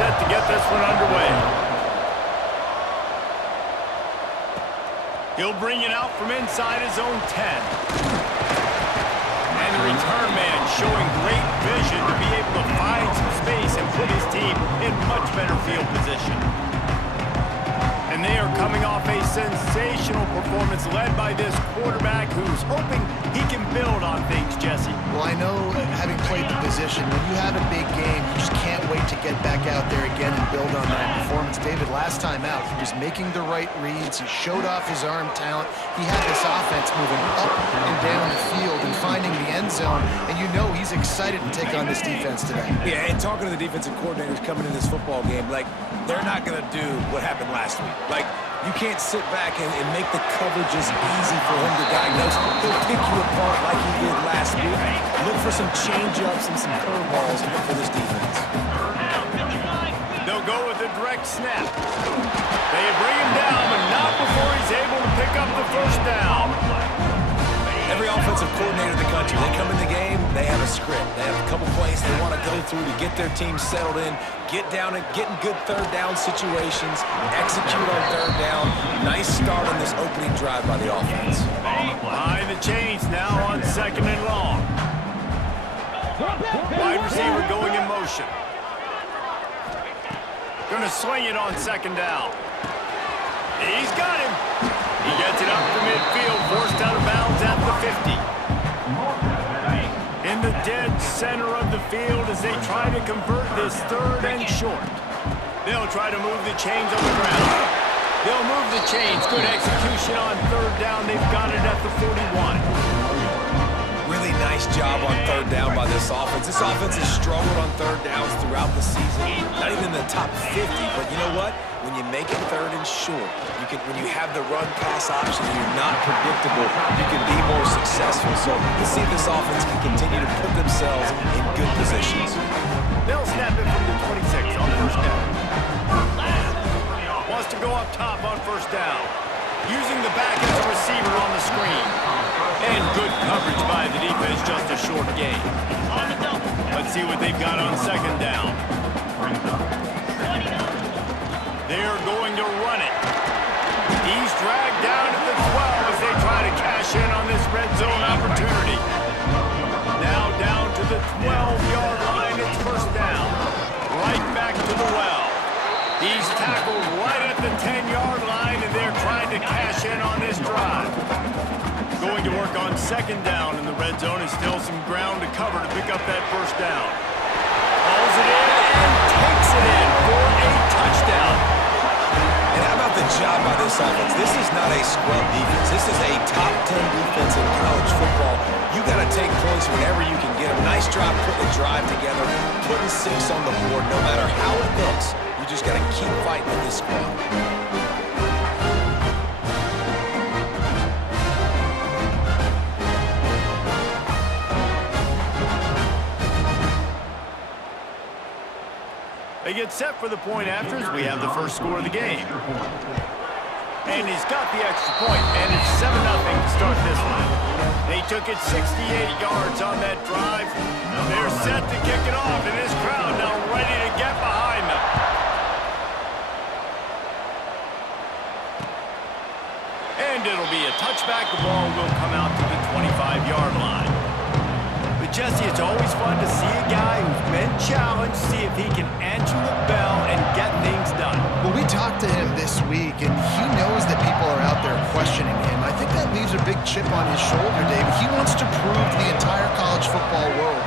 set to get this one underway. He'll bring it out from inside his own 10. And the return man showing great vision to be able to find some space and put his team in much better field position. And they are coming off a sensational performance led by this quarterback who's hoping he can build on things, Jesse. Well, I know, having played the position, when you have a big game, you just can't wait to get back out there again and build on that performance. David, last time out, he was making the right reads. He showed off his arm talent. He had this offense moving up and down the field and finding the end zone. And you know he's excited to take on this defense today. Yeah, and talking to the defensive coordinators coming in this football game, like, they're not going to do what happened last week. Like, you can't sit back and make the coverages easy for him to diagnose. He'll pick you apart like he did last week. Look for some change-ups and some curveballs for this defense. They'll go with a direct snap. They bring him down, but not before he's able to pick up the first down. Every offensive coordinator in the country, they come in the game, they have a script. They have a couple plays they want to go through to get their team settled in, get down and get in good third down situations, execute on third down. Nice start on this opening drive by the offense. Behind the chains now on 2nd and long. Wide receiver going in motion. Going to swing it on 2nd down. He's got him. He gets it up to midfield, forced out of bounds at the 50. In the dead center of the field as they try to convert this 3rd and short. They'll try to move the chains on the ground. They'll move the chains. Good execution on 3rd down. They've got it at the 41. Really nice job on 3rd down by this offense. This offense has struggled on 3rd downs throughout the season. Not even in the top 50, but you know what? When you make it 3rd and short, when you have the run-pass option and you're not predictable, you can be more successful. So let's see if this offense can continue to put themselves in good positions. They'll snap it from the 26 on 1st down. Wants to go up top on 1st down. Using the back as a receiver on the screen. And good coverage by the defense, just a short gain. Let's see what they've got on 2nd down. They're going to run it. He's dragged down at the 12 as they try to cash in on this red zone opportunity. Now down to the 12-yard line. It's 1st down. Right back to the well. He's tackled right at the 10-yard line, and they're trying to cash in on this drive. Going to work on 2nd down in the red zone. Is still some ground to cover to pick up that 1st down. Hauls it in and takes it in for a touchdown. And how about the job by this offense? This is not a scrub defense. This is a top 10 defense in college football. You got to take points whenever you can get them. Nice job putting a drive together, putting 6 on the board. No matter how it looks, you just got to keep fighting with this squad. They get set for the point after as we have the first score of the game. And he's got the extra point, and it's 7-0 to start this one. They took it 68 yards on that drive. They're set to kick it off, and this crowd now ready to get behind them. And it'll be a touchback. The ball will come out to the 25-yard line. But Jesse, it's always fun to see a guy who's been challenged, see if he can answer the bell and get things done. Well, we talked to him this week, and he knows that people are out there questioning him. I think that leaves a big chip on his shoulder, David. He wants to prove to the entire college football world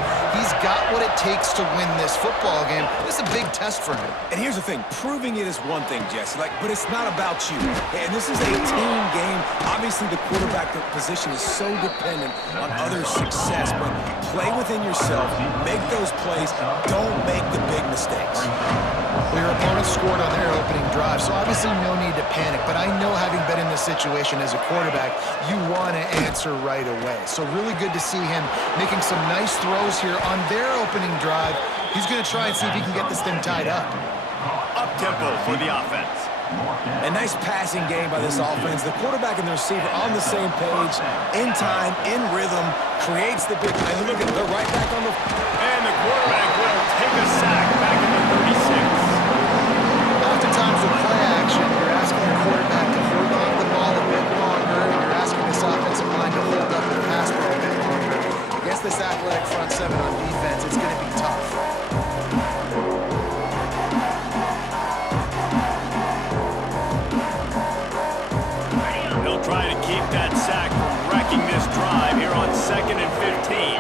he's got what it takes to win this football game. This is a big test for him. And here's the thing, proving it is one thing, Jesse, but it's not about you. And this is a team game. Obviously, the quarterback position is so dependent on others' success, but play within yourself, make those plays, don't make the big mistakes. Well, your opponent scored on their opening drive, so obviously no need to panic. But I know, having been in this situation as a quarterback, you want to answer right away. So really good to see him making some nice throws here on their opening drive. He's going to try and see if he can get this thing tied up. Up-tempo for the offense. A nice passing game by this offense. The quarterback and the receiver on the same page, in time, in rhythm, creates the big play. Look at, they're right back on the... And the quarterback will take a sack back in the 36. keep that sack from wrecking this drive here on 2nd and 15.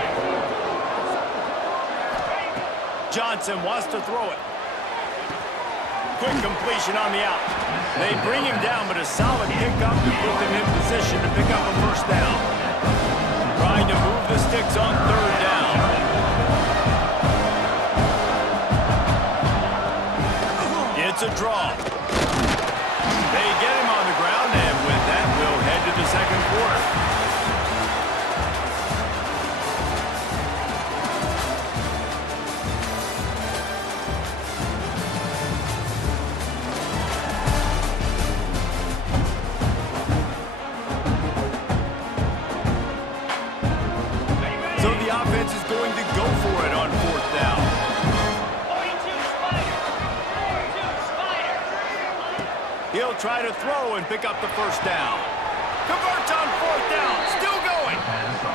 Johnson wants to throw it. Quick completion on the out. They bring him down, but a solid pickup to put them in position to pick up a first down. Trying to move the sticks on 3rd down. It's a draw. They get him on the ground, and with that, we'll head to the 2nd quarter. So the offense is going to go for it on 4th down. He'll try to throw and pick up the first down. Converts on 4th down, still going.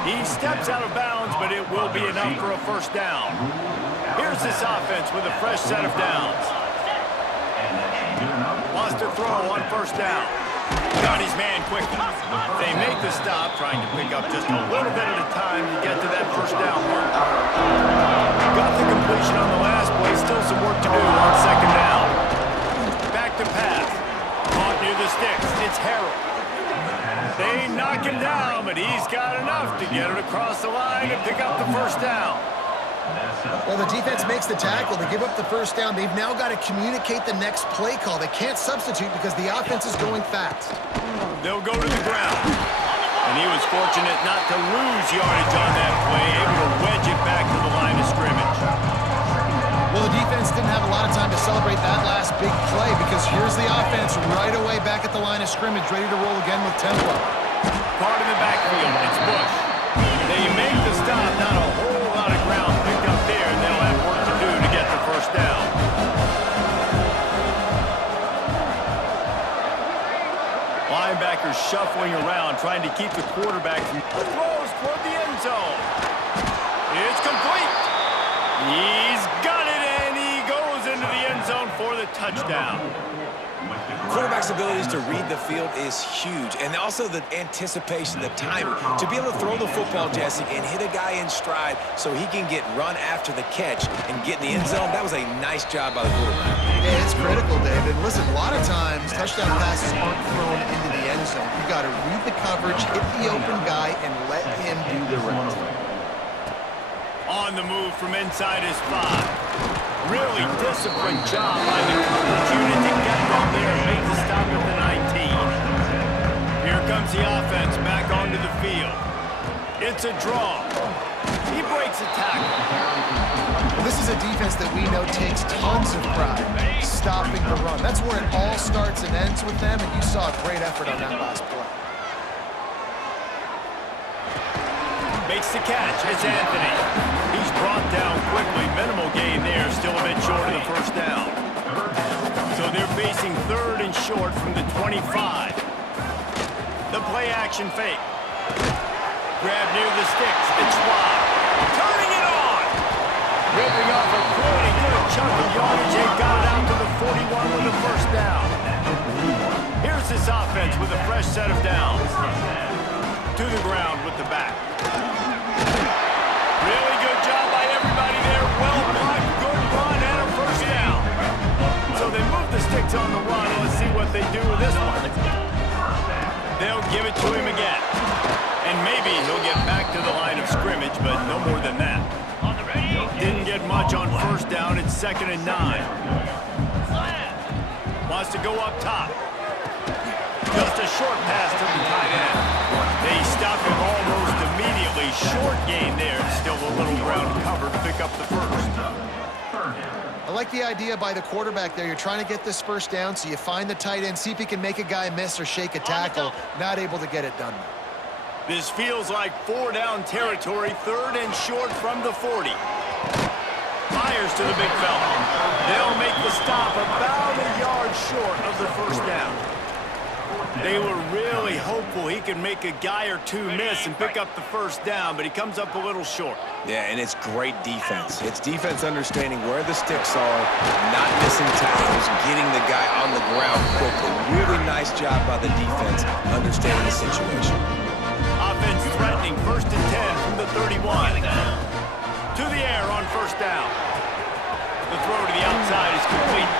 He steps out of bounds, but it will be enough for a first down. Here's this offense with a fresh set of downs. Wants to throw on 1st down. Got his man quickly. They make the stop, trying to pick up just a little bit at a time to get to that first down mark. Got the completion on the last play. Still some work to do on 2nd down. Back to pass. Caught near the sticks. It's Harrell. They knock him down, but he's got enough to get it across the line and pick up the first down. Well, the defense makes the tackle. They give up the first down. They've now got to communicate the next play call. They can't substitute because the offense is going fast. They'll go to the ground. And he was fortunate not to lose yardage on that play, able to wedge it back to the line of scrimmage. Well, the defense didn't have a lot of time to celebrate that last big play because here's the offense right away back at the line of scrimmage, ready to roll again with tempo. Caught in the backfield. It's Bush. They make the stop. Not a whole lot of ground picked up there, and they'll have work to do to get the first down. Linebackers shuffling around, trying to keep the quarterback from throws toward the end zone. It's complete. He's got it, and he goes into the end zone for the touchdown. Quarterback's abilities to read the field is huge, and also the anticipation, the timing. To be able to throw the football, Jesse, and hit a guy in stride so he can get run after the catch and get in the end zone, that was a nice job by the quarterback. Yeah, it's critical, David. Listen, a lot of times touchdown passes aren't thrown into the end zone. You got to read the coverage, hit the open guy, and let him do the rest. On the move from inside his 5. Really disciplined job by the coverage unit to get down there and make the stop at the 19. Here comes the offense back onto the field. It's a draw. He breaks a tackle. Well, this is a defense that we know takes tons of pride stopping the run. That's where it all starts and ends with them, and you saw a great effort on that last play. Makes the catch. It's Anthony. He's brought down quickly. Minimal gain there. Still a bit short of the first down. So they're facing 3rd and short from the 25. The play action fake. Grab near the sticks. It's Schwab. Turning it on. Ripping off a pretty good chunk of yardage. They got it out to the 41 with the first down. Here's this offense with a fresh set of downs. To the ground with the back. Really good job by everybody there. Well blocked, good run, and a first down. So they move the sticks on the run. Let's see what they do with this one. They'll give it to him again. And maybe he'll get back to the line of scrimmage, but no more than that. Didn't get much on first down. It's 2nd and 9. Wants to go up top. Just a short pass to the tight end. They stop him almost immediately. Short gain there. Still a little ground cover to pick up the first. I like the idea by the quarterback there. You're trying to get this first down, so you find the tight end, see if he can make a guy miss or shake a tackle. Not able to get it done. This feels like 4 down territory. 3rd and short from the 40. Fires to the big fella. They'll make the stop about a yard short of the first down. They were really hopeful he could make a guy or two miss and pick up the first down, but he comes up a little short. Yeah, and it's great defense. It's defense understanding where the sticks are, not missing tackles, getting the guy on the ground quickly. Really nice job by the defense understanding the situation. Offense threatening, 1st and 10 from the 31. To the air on first down. The throw to the outside is complete.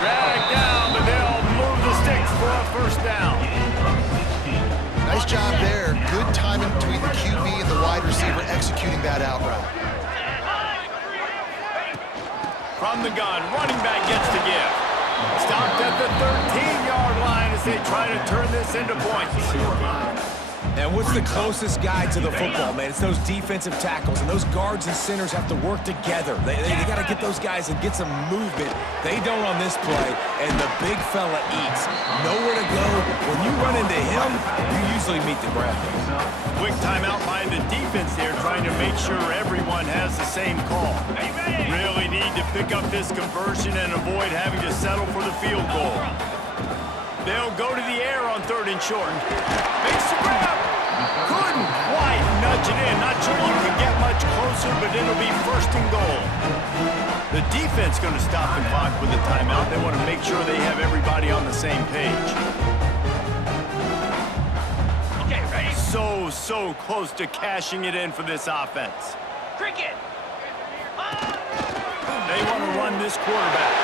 Dragged down, but they'll move the sticks for a first down. Nice job there. Good timing between the QB and the wide receiver executing that out route. From the gun, running back gets to give. Stopped at the 13-yard line as they try to turn this into points. And what's the closest guy to the football, man? It's those defensive tackles, and those guards and centers have to work together. They got to get those guys and get some movement. They don't on this play, and the big fella eats. Nowhere to go. When you run into him, you usually meet the ground. Quick timeout by the defense there, trying to make sure everyone has the same call. Really need to pick up this conversion and avoid having to settle for the field goal. They'll go to the air on 3rd and short. Makes the grab. Couldn't quite nudge it in. Not sure you can get much closer, but it'll be 1st and goal. The defense going to stop the clock with a timeout. They want to make sure they have everybody on the same page. Okay, ready? So close to cashing it in for this offense. Cricket. They want to run this quarterback.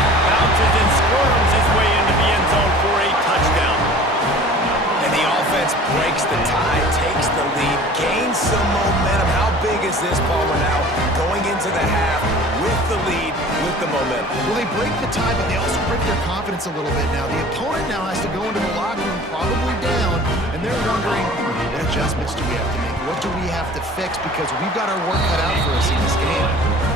Bounces and squirms his way into the end zone for a touchdown. And the offense breaks the tie, takes the lead, gains some momentum. How big is this, Palmer, now? Going into the half with the lead, with the momentum. Well, they break the tie, but they also break their confidence a little bit now. The opponent now has to go into the locker room probably down, and they're wondering, what adjustments do we have to make? What do we have to fix? Because we've got our work cut out for us in this game.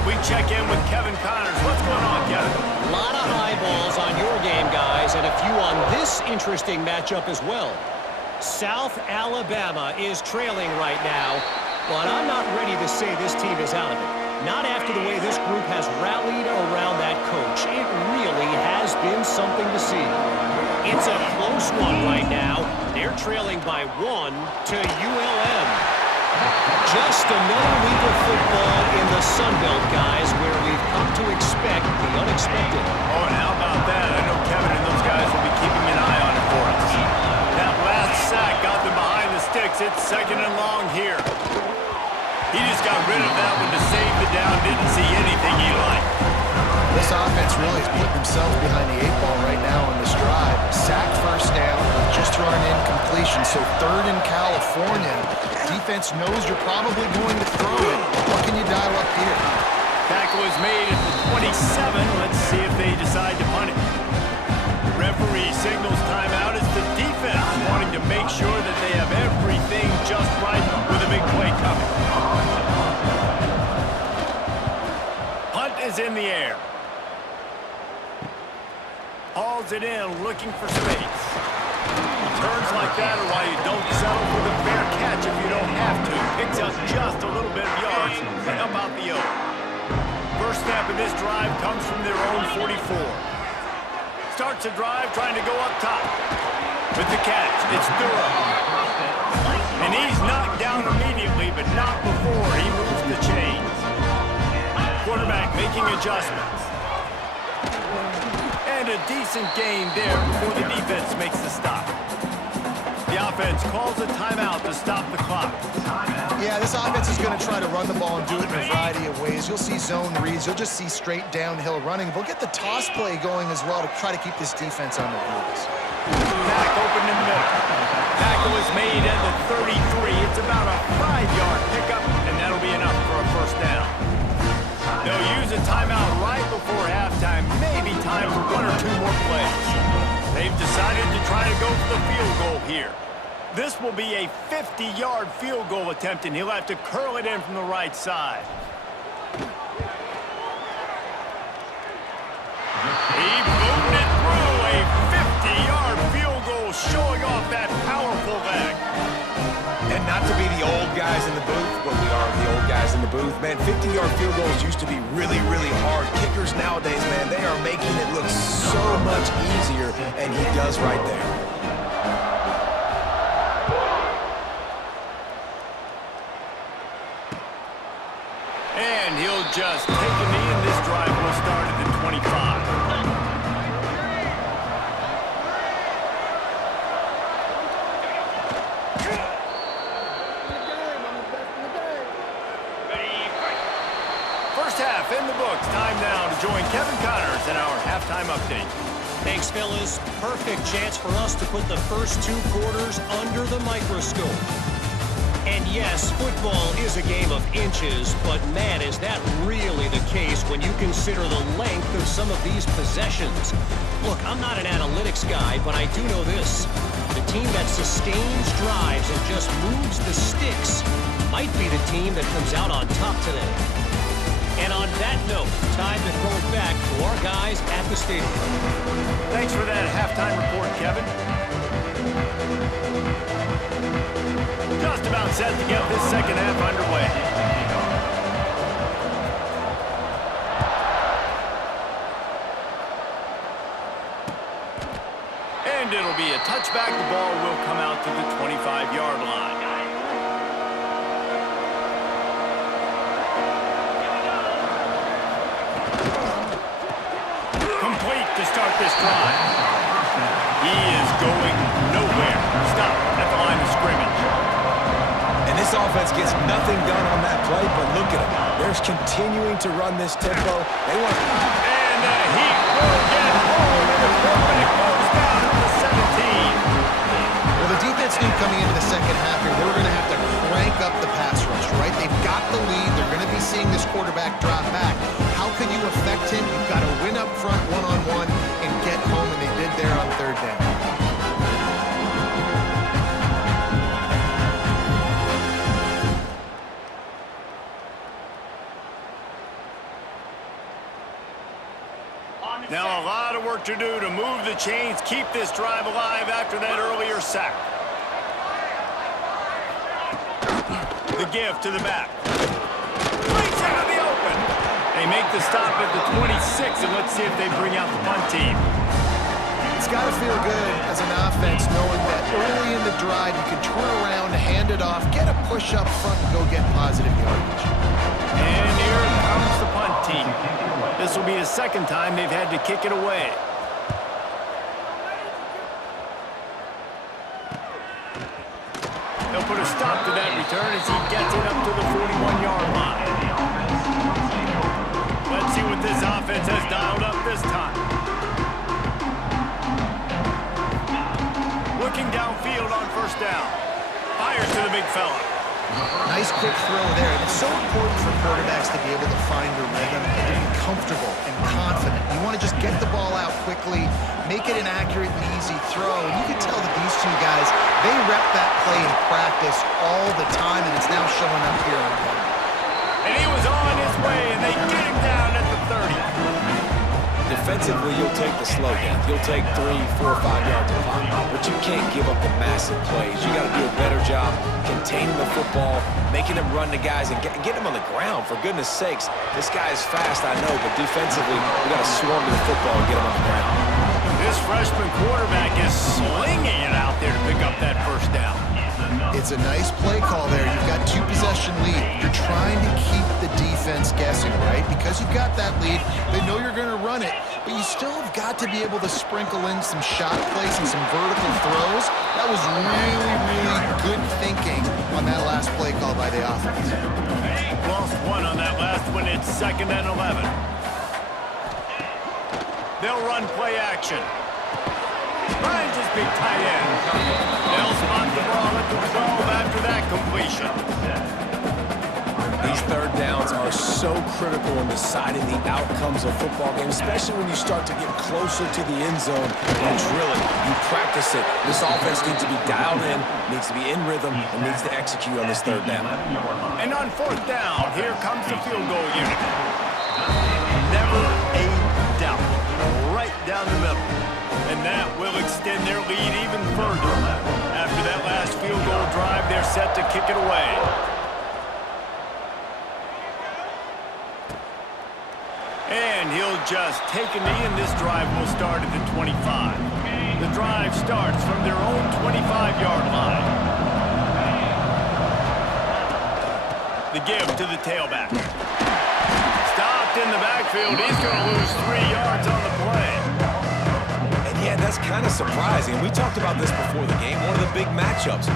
We check in with Kevin Connors. What's going on, Kevin? A lot of eyeballs on your game, guys, and a few on this interesting matchup as well. South Alabama is trailing right now, but I'm not ready to say this team is out of it. Not after the way this group has rallied around that coach. It really has been something to see. It's a close one right now. They're trailing by 1 to ULM. Just another week of football in the Sun Belt, guys, where we've come to expect the unexpected. Oh, and how about that? I know Kevin and those guys will be keeping an eye on it for us. That last sack got them behind the sticks. It's 2nd and long here. He just got rid of that one to save the down. Didn't see anything he liked. This offense really has put themselves behind the 8 ball right now on this drive. Sacked first down, just thrown in completion. So 3rd in California. Defense knows you're probably going to throw it. What can you dial up here? Tackle is made at the 27. Let's see if they decide to punt it. Referee signals timeout as the defense wanting to make sure that they have everything just right with a big play coming. Punt is in the air. Hauls it in, looking for space. Turns like that are why you don't settle for the fair catch if you don't have to. Picks up just a little bit of yards to help out the O. First snap of this drive comes from their own 44. Starts a drive trying to go up top. With the catch, it's Durham. And he's knocked down immediately, but not before he moves the chains. Quarterback making adjustments. And a decent gain there before the defense makes the stop. The offense calls a timeout to stop the clock. Yeah, this offense is going to try to run the ball and do it in a variety of ways. You'll see zone reads. You'll just see straight downhill running. They'll get the toss play going as well to try to keep this defense on their heels. Back open in the middle. Tackle is made at the 33. It's about a 5-yard pickup, and that'll be enough for a first down. They'll use a timeout right before halftime. Maybe time for 1 or 2 more plays. They've decided to try to go for the field goal here. This will be a 50-yard field goal attempt, and he'll have to curl it in from the right side. He boomed it through a 50-yard field goal, showing off that powerful leg. And not to be the old guys in the booth, but we are the old guys in the booth, man. 50-yard field goals used to be really, really hard. Kickers nowadays, man, they are making it look so much easier, and he does right there. just take a knee, and this drive will start at the 25. First half in the books. Time now to join Kevin Connors in our halftime update. Thanks, fellas. Perfect chance for us to put the first 2 quarters under the microscope. And yes, football is a game of inches, but man, is that really the case when you consider the length of some of these possessions. Look, I'm not an analytics guy, but I do know this. The team that sustains drives and just moves the sticks might be the team that comes out on top today. And on that note, time to throw it back to our guys at the stadium. Thanks for that halftime report, Kevin. Just about set to get this second half underway. And it'll be a touchback. The ball will come out to the 25-yard line. Complete to start this drive. He is going nowhere. Stop at the line of scrimmage. And this offense gets nothing done on that play, but look at them. They're continuing to run this tempo. They want to... And the heat will get home, and the quarterback goes down to the 17. Well, the defense knew coming into the second half here, they were going to have to crank up the pass rush, right? They've got the lead. They're going to be seeing this quarterback drop back. How can you affect him? You've got to win up front one-on-one and get home, and they did there on third down. Now a lot of work to do to move the chains, keep this drive alive after that earlier sack. The give to the back. Breaks into the open. They make the stop at the 26, and let's see if they bring out the punt team. It's got to feel good as an offense knowing that early in the drive you can turn around, hand it off, get a push up front, and go get positive yardage. And here comes the punt team. This will be the second time they've had to kick it away. They'll put a stop to that return as he gets it up to the 41-yard line. Let's see what this offense has dialed up this time. Looking downfield on first down. Fires to the big fella. Nice quick throw there. And it's so important for quarterbacks to be able to find their rhythm and to be comfortable and confident. You want to just get the ball out quickly, make it an accurate and easy throw. And you can tell that these two guys, they rep that play in practice all the time, and it's now showing up here on game. And he was on his way, and they get him down at the 30. Defensively, you'll take the slow down. You'll take 3, 4, 5 yards of pop, but you can't give up the massive plays. You got to do a better job containing the football, making them run the guys, and get them on the ground. For goodness sakes, this guy is fast, I know, but defensively, we got to swarm to the football and get him on the ground. This freshman quarterback is slinging it out there to pick up that first down. It's a nice play call there. You've got 2-possession lead. You're trying to keep the defense guessing, right? Because you've got that lead, they know you're going to run it, but you still have got to be able to sprinkle in some shot plays and some vertical throws. That was really, really good thinking on that last play call by the offense. Lost one on that last one. It's 2nd and 11. They'll run play action. Finds his big tight end. They'll spot the ball at the 12 after that completion. These third downs are so critical in deciding the outcomes of football games, especially when you start to get closer to the end zone and drill it. You practice it. This offense needs to be dialed in, needs to be in rhythm, and needs to execute on this third down. And on 4th down, here comes the field goal unit. Never a doubt. Right down the middle. And that will extend their lead even further. After that last field goal drive, they're set to kick it away. And he'll just take a knee, and this drive will start at the 25. The drive starts from their own 25-yard line. The give to the tailback. Stopped in the backfield. He's going to lose 3 yards on the play. And yeah, that's kind of surprising. We talked about this before the game. One of the big matchups.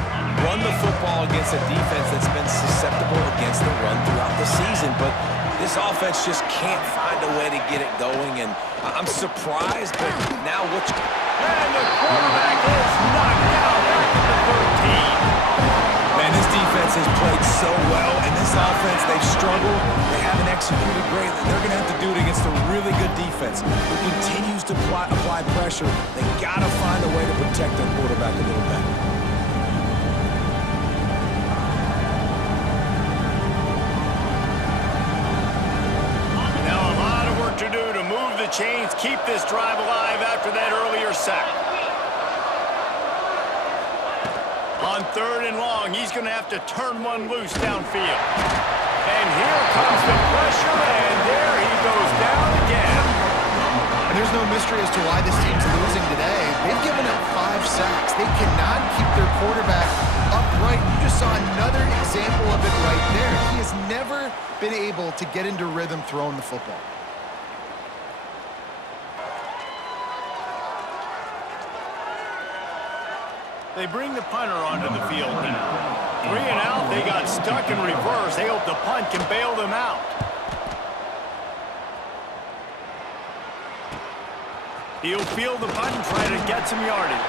Run the football against a defense that's been susceptible against the run throughout the season. But this offense just can't find a way to get it going. And I'm surprised, but now what? And the quarterback is knocked out back to the 13. Man, this defense has played so well, and this offense, they've struggled. They haven't executed greatly. They're going to have to do it against a really good defense who continues to apply pressure. They got to find a way to protect their quarterback a little better. Now a lot of work to do to move the chains, keep this drive alive after that earlier sack. On 3rd and long, he's going to have to turn one loose downfield. And here comes the pressure, and there he goes down again. And there's no mystery as to why this team's losing today. They've given up 5 sacks. They cannot keep their quarterback upright. You just saw another example of it right there. He has never been able to get into rhythm throwing the football. They bring the punter onto the field now. 3 and out, they got stuck in reverse. They hope the punt can bail them out. He'll field the punt and try to get some yardage.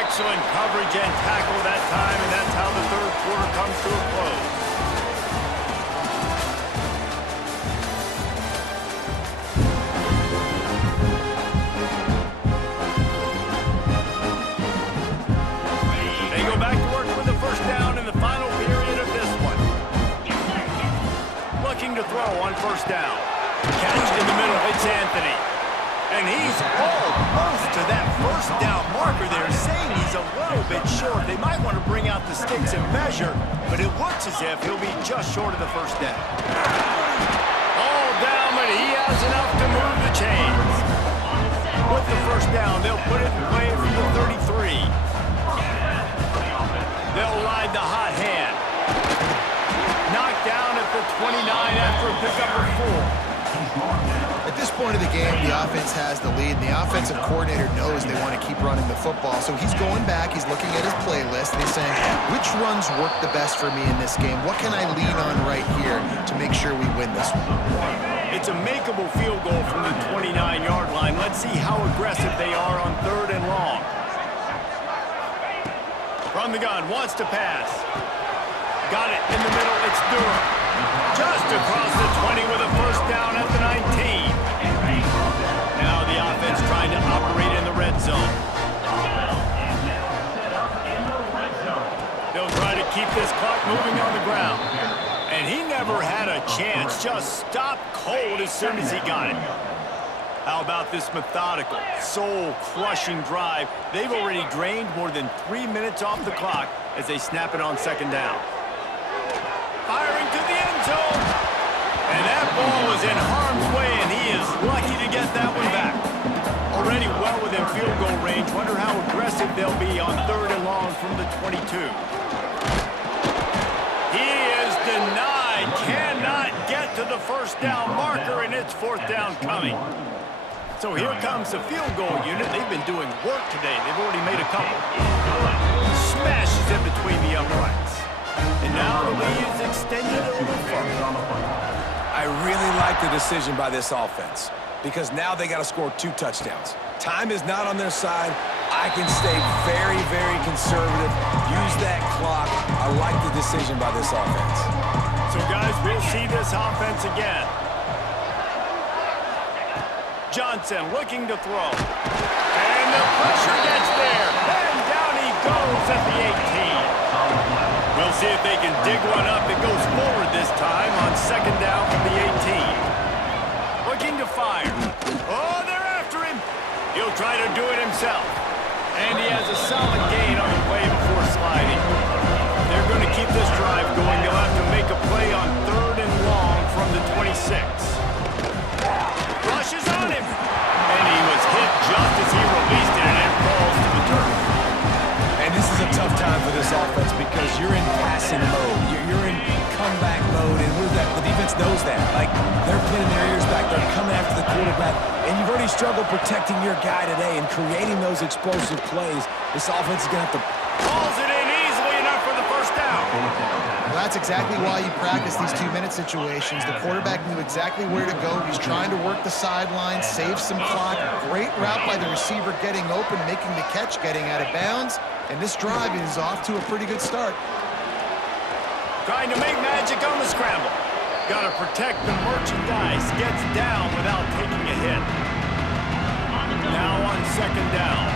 Excellent coverage and tackle that time, and that's how the 3rd quarter comes to a close. To throw on 1st down. Catch in the middle, it's Anthony. And he's almost to that 1st down marker there, saying he's a little bit short. They might want to bring out the sticks and measure, but it looks as if he'll be just short of the 1st down. All down, but he has enough to move the chains. With the 1st down, they'll put it in play from the 33. They'll ride the hot hand. Knocked down at the 29 after a pickup of 4. At this point of the game, the offense has the lead, and the offensive coordinator knows they want to keep running the football. So he's going back, he's looking at his playlist, and he's saying, which runs work the best for me in this game? What can I lean on right here to make sure we win this one? It's a makeable field goal from the 29-yard line. Let's see how aggressive they are on 3rd and long. From the gun, wants to pass. Got it in the middle, it's Durham. Just across the 20 with a 1st down at the 19. Now the offense trying to operate in the red zone. They'll try to keep this clock moving on the ground. And he never had a chance, just stopped cold as soon as he got it. How about this methodical, soul-crushing drive? They've already drained more than 3 minutes off the clock as they snap it on 2nd down. Firing to the end zone. And that ball was in harm's way, and he is lucky to get that one back. Already well within field goal range. Wonder how aggressive they'll be on 3rd and long from the 22. He is denied. Cannot get to the 1st down marker, and it's 4th down coming. So here comes the field goal unit. They've been doing work today. They've already made a couple. Smashes in between the uprights. And now the lead is extended a little further. I really like the decision by this offense because now they got to score 2 touchdowns. Time is not on their side. I can stay very, very conservative. Use that clock. I like the decision by this offense. So, guys, we'll see this offense again. Johnson looking to throw. And the pressure gets there. And down he goes at the 18. We'll see if they can dig one up. It goes forward this time on 2nd down from the 18. Looking to fire. Oh, they're after him. He'll try to do it himself. And he has a solid gain on the play before sliding. They're going to keep this drive going. They'll have to make a play on 3rd and long from the 26. Rushes on him. And he was hit just as he released it, and it falls to the turf. And this is a tough time for this offense because you're in passing mode. You're in comeback mode, and with that, the defense knows that. Like, they're pinning their ears back. They're coming after the quarterback. And you've already struggled protecting your guy today and creating those explosive plays. This offense is going to have to... Pulls it in easily enough for the first down. Well, that's exactly why you practice these 2-minute situations. The quarterback knew exactly where to go. He's trying to work the sidelines, save some clock. Great route by the receiver getting open, making the catch, getting out of bounds. And this drive is off to a pretty good start. Trying to make magic on the scramble. Got to protect the merchandise. Gets down without taking a hit. Now on second down.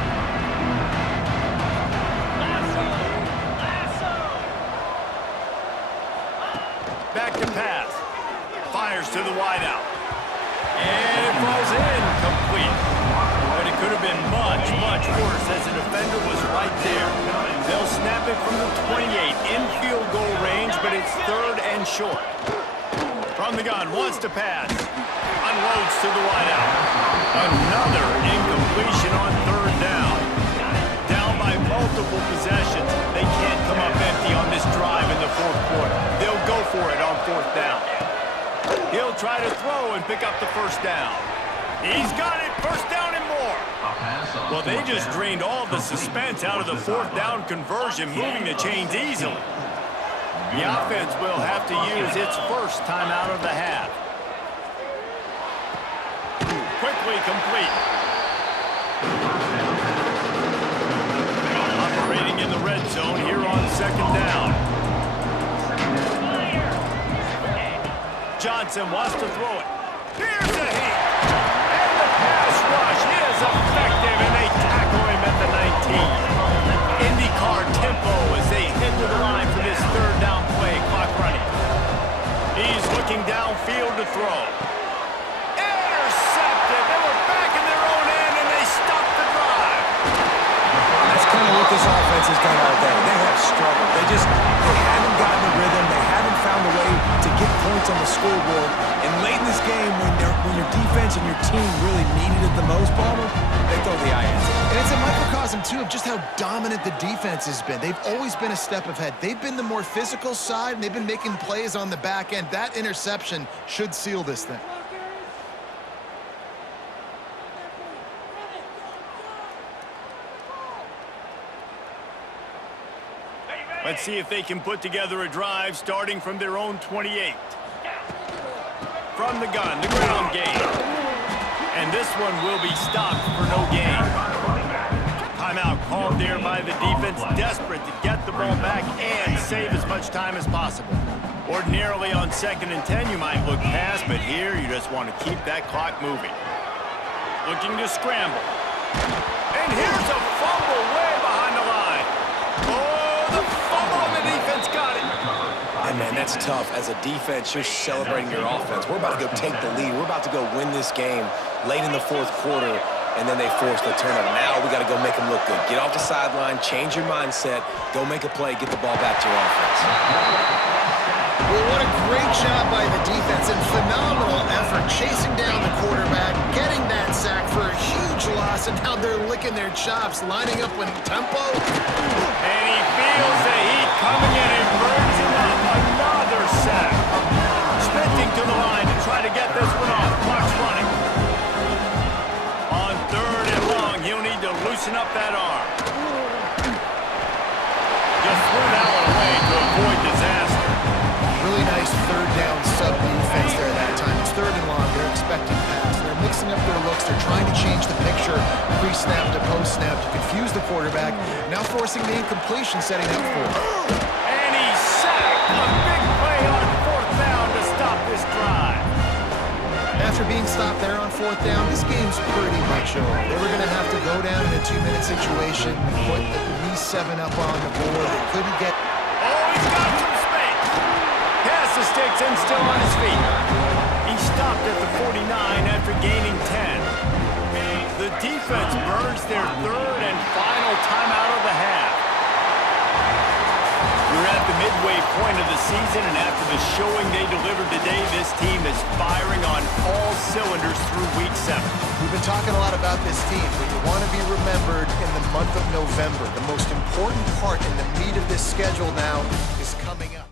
Back to pass. Fires to the wideout. And it falls in complete. But it could have been much, much worse as the defender was right there. They'll snap it from the 28 in field goal range, but it's 3rd and short. From the gun, wants to pass. Unloads to the wideout. Another incompletion on 3rd down. Down by multiple possessions. They can't come up empty on this drive in the 4th quarter. They'll go for it on 4th down. He'll try to throw and pick up the first down. He's got it. First down and more. Well, they just drained all the suspense out of the 4th down conversion, moving the chains easily. The offense will have to use its first timeout of the half. Quickly complete. Operating in the red zone here on 2nd down. Johnson wants to throw it. Here's a hit. And the pass rush is effective, and they tackle him at the 19. IndyCar tempo as they head to the line for this 3rd down play. Clock running. He's looking downfield to throw. Intercepted. They were back in their own end, and they stopped the drive. That's kind of what this offense has done all day. They have struggled. They haven't gotten the rhythm. They haven't found a way to get points on the scoreboard. And late in this game, when your defense and your team really needed it the most, Palmer, they throw the eye into it. And it's a microcosm, too, of just how dominant the defense has been. They've always been a step ahead. They've been the more physical side, and they've been making plays on the back end. That interception should seal this thing. Let's see if they can put together a drive starting from their own 28. From the gun, the ground game. And this one will be stopped for no gain. Timeout called there by the defense, desperate to get the ball back and save as much time as possible. Ordinarily on 2nd and 10, you might look past, but here you just want to keep that clock moving. Looking to scramble. And here's a fumble way behind the line. Oh, the fumble, and the defense got it. And man, that's tough. As a defense, you're celebrating your offense. We're about to go take the lead. We're about to go win this game late in the 4th quarter, and then they force the turnover. Now we got to go make them look good. Get off the sideline, change your mindset, go make a play, get the ball back to your offense. Well, what a great job by the defense and phenomenal effort chasing down the quarterback, getting that sack for a huge loss, and now they're licking their chops, lining up with tempo. And he feels the heat coming in and burns him up. Another sack. Sprinting to the line to try to get this one off. Clock's running. On 3rd and long, he'll need to loosen up that arm. Just threw that one away to avoid disaster. Really nice 3rd down sub-defense there that time. It's 3rd and long. They're expecting pass. They're mixing up their looks. They're trying to change the picture pre-snap to post-snap to confuse the quarterback. Now forcing the incompletion, setting up for it. And he's sacked. A big play on 4th down to stop this drive. After being stopped there on 4th down, this game's pretty much over. They were going to have to go down in a 2-minute situation, put at least 7 up on the board. They couldn't get... Oh, he's got some space. Pass the sticks and still on his feet. He stopped at the 49 after gaining 10. The defense burns their 3rd and final timeout of the half. We're at the midway point of the season, and after the showing they delivered today, this team is firing on all cylinders through week 7. We've been talking a lot about this team, but you want to be remembered in the month of November. The most important part in the meat of this schedule now is coming up.